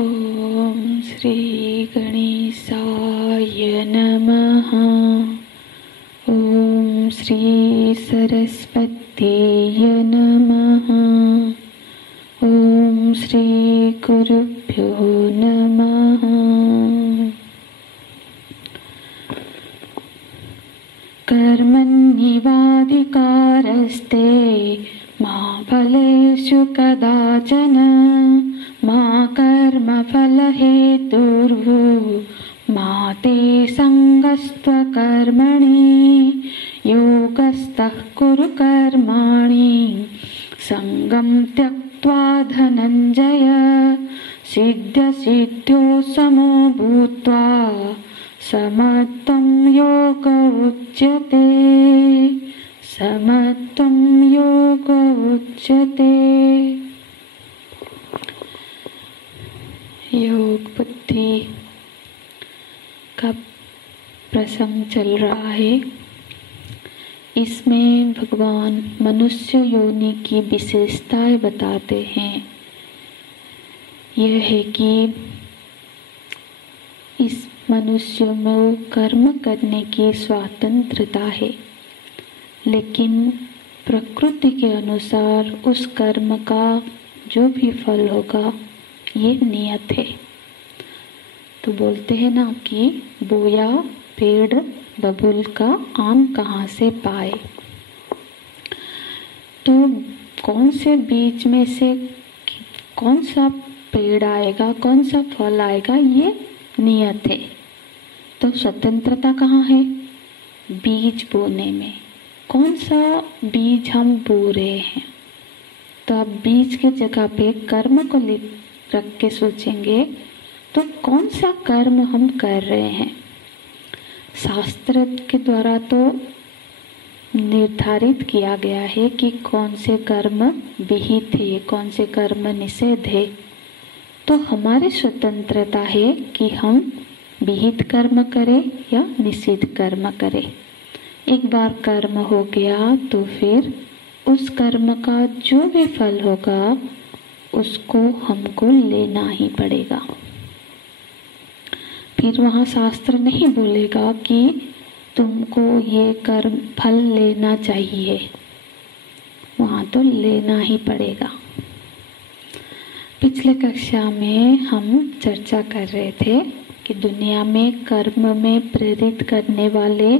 ओम श्री गणेशाय नमः। ओम श्री सरस्वतीय नमः। ओम श्री गुरुभ्यो नमः। कर्मण्येवाधिकारस्ते मा फलेषु कदाचन मा कर्मफलहेतुर्भुः मा ते संगस्त्वकर्मणि योगस्थः कुरु कर्माणि संगं त्यक्त्वा धनञ्जय सिद्ध्यसिद्ध्यो समो भूत्वा समत्वं योग उच्यते। समत्वं योग उच्यते। योग बुद्धि का प्रसंग चल रहा है। इसमें भगवान मनुष्य योनि की विशेषताएं बताते हैं। यह है कि इस मनुष्य में कर्म करने की स्वतंत्रता है, लेकिन प्रकृति के अनुसार उस कर्म का जो भी फल होगा ये नियत है। तो बोलते हैं ना कि बोया पेड़ बबूल का आम कहाँ से पाए। तो कौन से बीज में से कौन सा पेड़ आएगा, कौन सा फल आएगा, ये नियत है। तो स्वतंत्रता कहाँ है? बीज बोने में। कौन सा बीज हम बो रहे हैं। तो आप बीज के जगह पे कर्म को रख के सोचेंगे तो कौन सा कर्म हम कर रहे हैं। शास्त्र के द्वारा तो निर्धारित किया गया है कि कौन से कर्म विहित है, कौन से कर्म निषेध है। तो हमारी स्वतंत्रता है कि हम विहित कर्म करें या निषिद्ध कर्म करें। एक बार कर्म हो गया तो फिर उस कर्म का जो भी फल होगा उसको हमको लेना ही पड़ेगा। फिर वहाँ शास्त्र नहीं बोलेगा कि तुमको ये कर्म फल लेना चाहिए, वहाँ तो लेना ही पड़ेगा। पिछले कक्षा में हम चर्चा कर रहे थे कि दुनिया में कर्म में प्रेरित करने वाले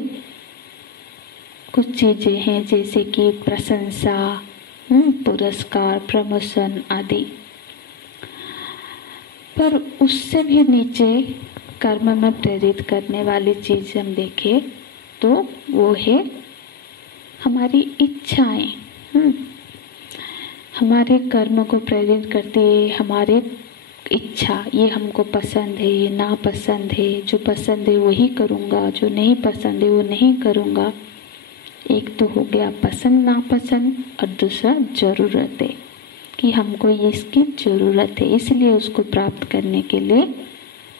कुछ चीजें हैं, जैसे कि प्रशंसा, पुरस्कार, प्रमोशन आदि। पर उससे भी नीचे कर्म में प्रेरित करने वाली चीज हम देखें तो वो है हमारी इच्छाएं। हमारे कर्म को प्रेरित करती है हमारे इच्छा। ये हमको पसंद है, ये ना पसंद है। जो पसंद है वही करूँगा, जो नहीं पसंद है वो नहीं करूँगा। एक तो हो गया पसंद नापसंद, और दूसरा जरूरत है कि हमको इसकी जरूरत है, इसलिए उसको प्राप्त करने के लिए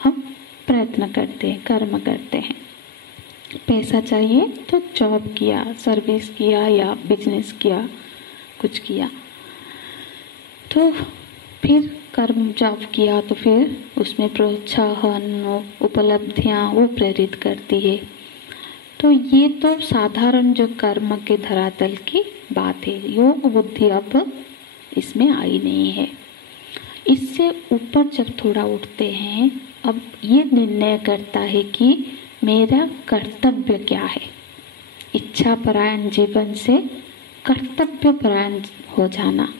हम प्रयत्न करते हैं, कर्म करते हैं। पैसा चाहिए तो जॉब किया, सर्विस किया या बिजनेस किया, कुछ किया। तो फिर कर्म जॉब किया तो फिर उसमें प्रोत्साहन, उपलब्धियां वो प्रेरित करती है। तो ये तो साधारण जो कर्म के धरातल की बात है। योग बुद्धि अब इसमें आई नहीं है। इससे ऊपर जब थोड़ा उठते हैं, अब ये निर्णय करता है कि मेरा कर्तव्य क्या है। इच्छा परायण जीवन से कर्तव्य परायण हो जाना,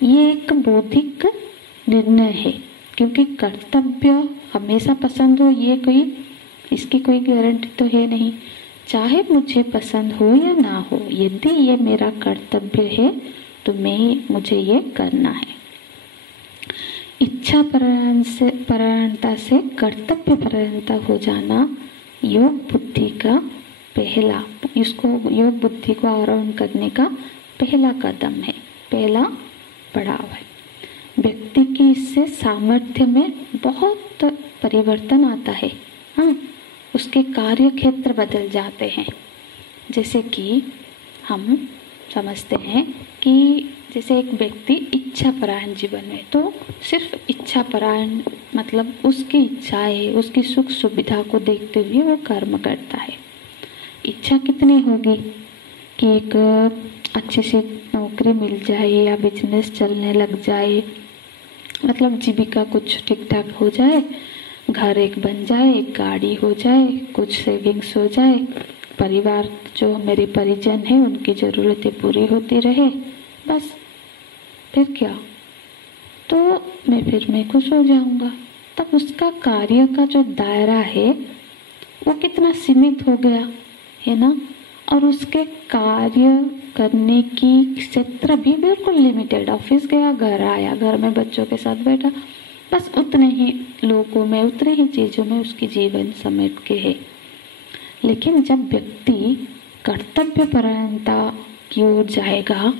ये एक बौद्धिक निर्णय है। क्योंकि कर्तव्य हमेशा पसंद हो ये कोई, इसकी कोई गारंटी तो है नहीं। चाहे मुझे पसंद हो या ना हो, यदि ये मेरा कर्तव्य है तो मुझे ये करना है। इच्छा परायणता से कर्तव्य परायणता हो जाना योग बुद्धि का पहला, इसको योग बुद्धि को आरोहण करने का पहला कदम है, पहला पड़ाव है। व्यक्ति की इससे सामर्थ्य में बहुत परिवर्तन आता है। हाँ, उसके कार्य क्षेत्र बदल जाते हैं। जैसे कि हम समझते हैं कि जैसे एक व्यक्ति इच्छा परायण जीवन में, तो सिर्फ इच्छा परायण मतलब उसकी इच्छाएं, उसकी सुख सुविधा को देखते हुए वो कर्म करता है। इच्छा कितनी होगी कि एक अच्छी सी नौकरी मिल जाए या बिजनेस चलने लग जाए, मतलब जीविका कुछ ठीक ठाक हो जाए, घर एक बन जाए, एक गाड़ी हो जाए, कुछ सेविंग्स हो जाए, परिवार जो मेरे परिजन हैं उनकी ज़रूरतें पूरी होती रहे, बस फिर क्या, तो मैं खुश हो जाऊंगा। तब उसका कार्य का जो दायरा है वो कितना सीमित हो गया है ना, और उसके कार्य करने की क्षेत्र भी बिल्कुल लिमिटेड। ऑफिस गया, घर आया, घर में बच्चों के साथ बैठा, बस उतने ही लोगों में, उतने ही चीज़ों में उसकी जीवन समेट के है। लेकिन जब व्यक्ति कर्तव्य परायणता की ओर जाएगा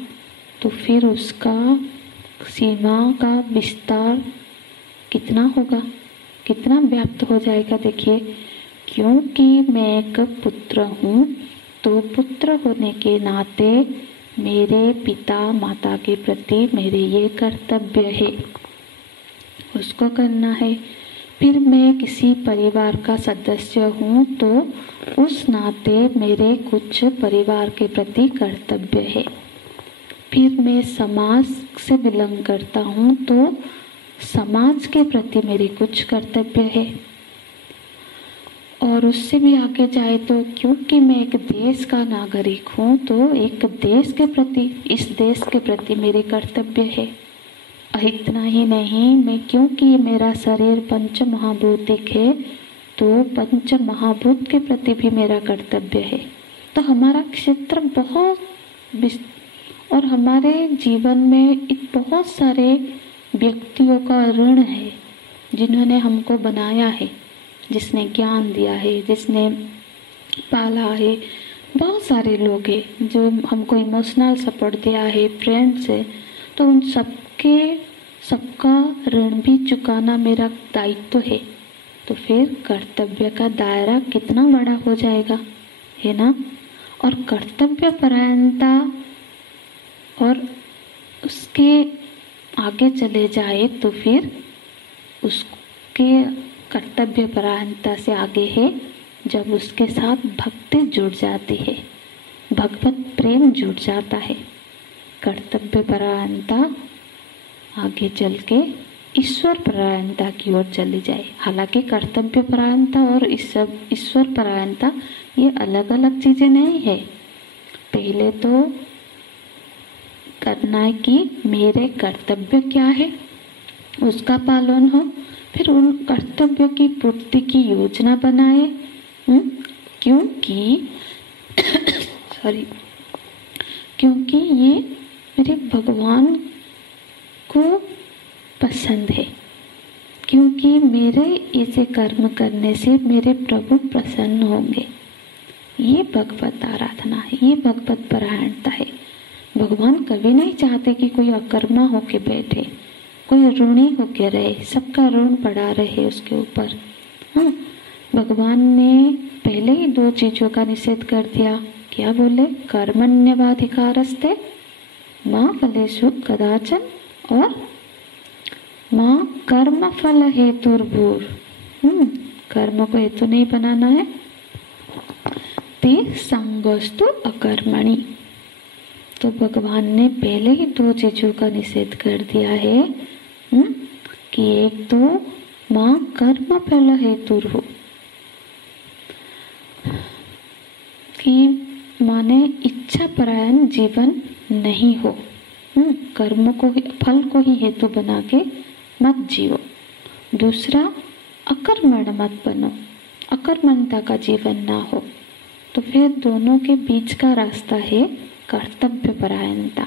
तो फिर उसका सीमा का विस्तार कितना होगा, कितना व्याप्त हो जाएगा। देखिए, क्योंकि मैं एक पुत्र हूँ तो पुत्र होने के नाते मेरे पिता माता के प्रति मेरे ये कर्तव्य है, उसको करना है। फिर मैं किसी परिवार का सदस्य हूँ तो उस नाते मेरे कुछ परिवार के प्रति कर्तव्य है। फिर मैं समाज से बिलोंग करता हूँ तो समाज के प्रति मेरे कुछ कर्तव्य है। और उससे भी आगे जाए तो क्योंकि मैं एक देश का नागरिक हूँ तो एक देश के प्रति, इस देश के प्रति मेरे कर्तव्य है। इतना ही नहीं, मैं क्योंकि मेरा शरीर पंच महाभूतिक है तो पंच महाभूत के प्रति भी मेरा कर्तव्य है। तो हमारा क्षेत्र बहुत, और हमारे जीवन में बहुत सारे व्यक्तियों का ऋण है जिन्होंने हमको बनाया है, जिसने ज्ञान दिया है, जिसने पाला है। बहुत सारे लोग हैं जो हमको इमोशनल सपोर्ट दिया है, फ्रेंड्स है, तो उन सबका ऋण भी चुकाना मेरा दायित्व है। तो फिर कर्तव्य का दायरा कितना बड़ा हो जाएगा, है ना। और कर्तव्य परायणता और उसके आगे चले जाए तो फिर उसके कर्तव्य परायणता से आगे है जब उसके साथ भक्ति जुड़ जाती है, भगवत प्रेम जुड़ जाता है। कर्तव्य परायणता आगे चल के ईश्वर परायणता की ओर चली जाए। हालांकि कर्तव्य परायणता और ईश्वर परायणता ये अलग अलग चीजें नहीं है। पहले तो करना है कि मेरे कर्तव्य क्या है उसका पालन हो, फिर उन कर्तव्य की पूर्ति की योजना बनाए। क्योंकि क्योंकि ये मेरे भगवान को पसंद है, क्योंकि मेरे ऐसे कर्म करने से मेरे प्रभु प्रसन्न होंगे। ये भगवत आराधना है, ये भगवत परायणता है। भगवान कभी नहीं चाहते कि कोई अकर्मा होके बैठे, कोई ऋणी होके रहे, सबका ऋण पड़ा रहे उसके ऊपर। हाँ, भगवान ने पहले ही 2 चीजों का निषेध कर दिया। क्या बोले? कर्मण्यवाधिकारस्ते मां फलेषु कदाचन और मां कर्म फल हेतुर्भूर। कर्म को हेतु नहीं बनाना है। ते संगस्तु अकर्मणि। तो भगवान ने पहले ही 2 चीजों का निषेध कर दिया है कि एक तो मां कर्म फल हेतुर्भूर, कि माने इच्छा परायण जीवन नहीं हो, कर्म को ही, फल को ही हेतु बना के मत जियो। दूसरा, अकर्मण मत बनो, अकर्मणता का जीवन ना हो। तो फिर दोनों के बीच का रास्ता है कर्तव्य परायणता।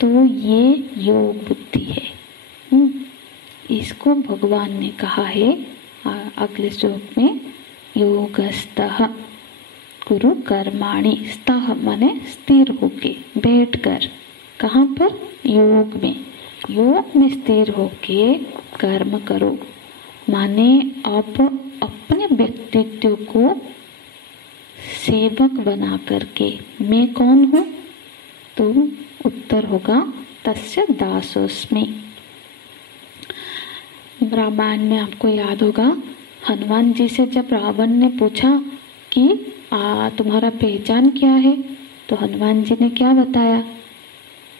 तो ये योग बुद्धि है। इसको भगवान ने कहा है अगले श्लोक में, योगस्तः कुरु कर्माणि। स्तः माने स्थिर होके, बैठकर। कहाँ पर? योग में। योग में स्थिर होके कर्म करो, माने आप अपने व्यक्तित्व को सेवक बना करके। मैं कौन हूँ? तो उत्तर होगा तस्य दासोस्मि। रामायण में आपको याद होगा, हनुमान जी से जब रावण ने पूछा कि तुम्हारा पहचान क्या है, तो हनुमान जी ने क्या बताया?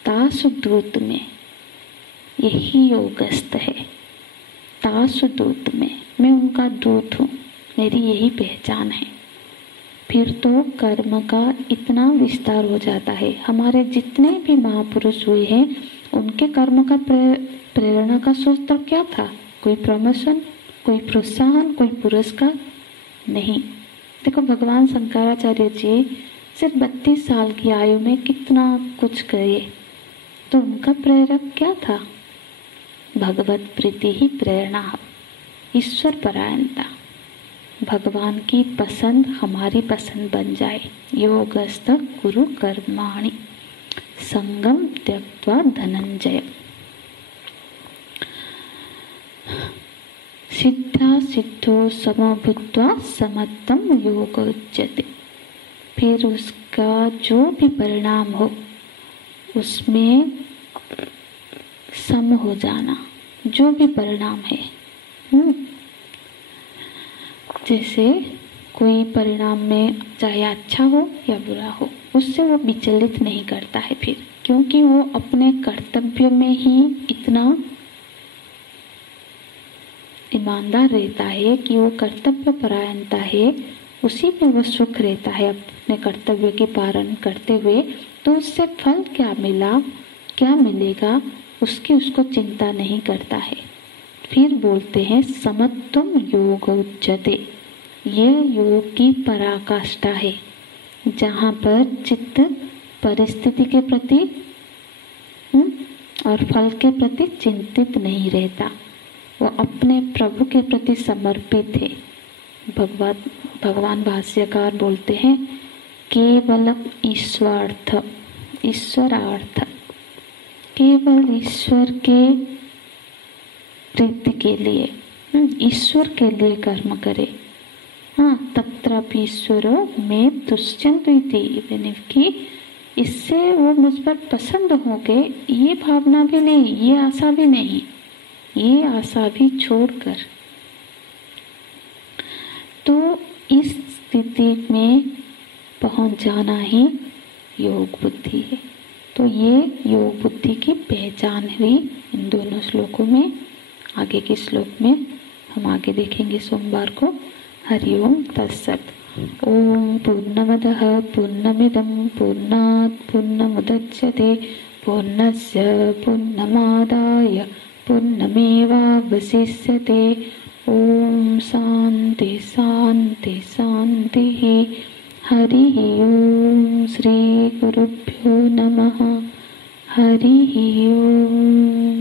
तासु दूत में, यही योगस्थ है। तासु दूत में, मैं उनका दूत हूँ, मेरी यही पहचान है। फिर तो कर्म का इतना विस्तार हो जाता है। हमारे जितने भी महापुरुष हुए हैं, उनके कर्म का प्रेरणा का सूत्र क्या था? कोई प्रमोशन, कोई प्रोत्साहन, कोई पुरस्कार नहीं। देखो, भगवान शंकराचार्य जी सिर्फ 32 साल की आयु में कितना कुछ करे, तो उनका प्रेरक क्या था? भगवत प्रीति ही प्रेरणा, ईश्वर परायणता, भगवान की पसंद हमारी पसंद बन जाए। योगस्थ कुरु कर्माणि संगम त्यक्त्वा धनंजय। सिद्धा सिद्धो समभूत्वा समत्तम योगोच्यते। फिर उसका जो भी परिणाम हो उसमें सम हो जाना, जो भी परिणाम है। जैसे कोई परिणाम में चाहे अच्छा हो या बुरा हो, उससे वो विचलित नहीं करता है फिर, क्योंकि वो अपने कर्तव्य में ही इतना ईमानदार रहता है कि वो कर्तव्य परायणता है, उसी में वो सुख रहता है अपने कर्तव्य के पालन करते हुए। तो उससे फल क्या मिला, क्या मिलेगा, उसकी उसको चिंता नहीं करता है। फिर बोलते हैं समत्वम योग उच्यते। ये योग की पराकाष्ठा है, जहाँ पर चित्त परिस्थिति के प्रति और फल के प्रति चिंतित नहीं रहता, वो अपने प्रभु के प्रति समर्पित है। भगवान भाष्यकार बोलते हैं केवलम ईश्वरार्थ, ईश्वरार्थ, केवल ईश्वर के प्रीति के लिए, ईश्वर के लिए कर्म करे। हाँ, तत्रापि ईश्वरो में तुष्यन्तु इति, कि इससे वो मुझ पर पसंद हो गए, ये भावना भी नहीं, ये आशा भी नहीं, ये आशा भी छोड़कर। तो इस स्थिति में पहुंच जाना ही योग बुद्धि है। तो ये योग बुद्धि की पहचान हुई इन दोनों श्लोकों में। आगे के श्लोक में हम आगे देखेंगे सोमवार को। हरि ओम तत्सत्। ओम पूर्णमदः पूर्णमिदं पूर्णात् पूर्णमुदच्यते पूर्णस्य पूर्णमादाय पूर्णमेवावशिष्यते। ओम शांति शांति शांतिः। हरि ओम। श्री गुरुभ्यो नमः। हरि ओम।